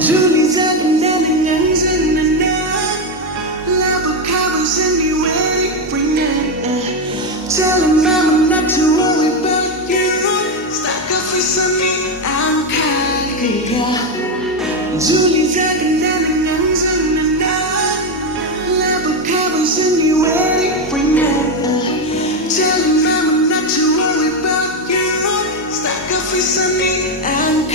Julie's and ends in the night. Love covers anyway, bring it. Tell him mama not to worry about you. Stack a face on me, I'm kind. Julie's and ends in the night. Love covers anyway, bring it. Tell him mama not to worry about you. Stack a face on me, I'm